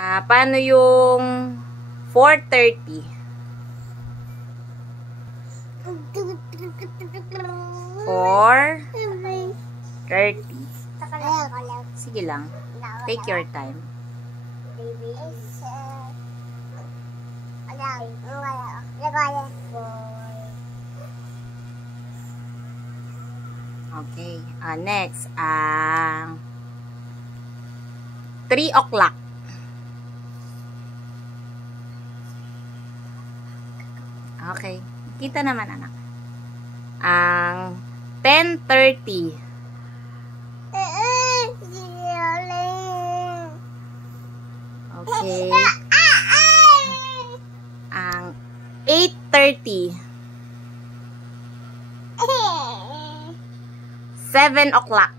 Paano yung 4:30? 4:30. Sige lang. Take your time. Okay. Next. 3 o'clock. Okay. Kita naman, anak. Ang 10:30. Okay. Ang 8:30. 7 o'clock.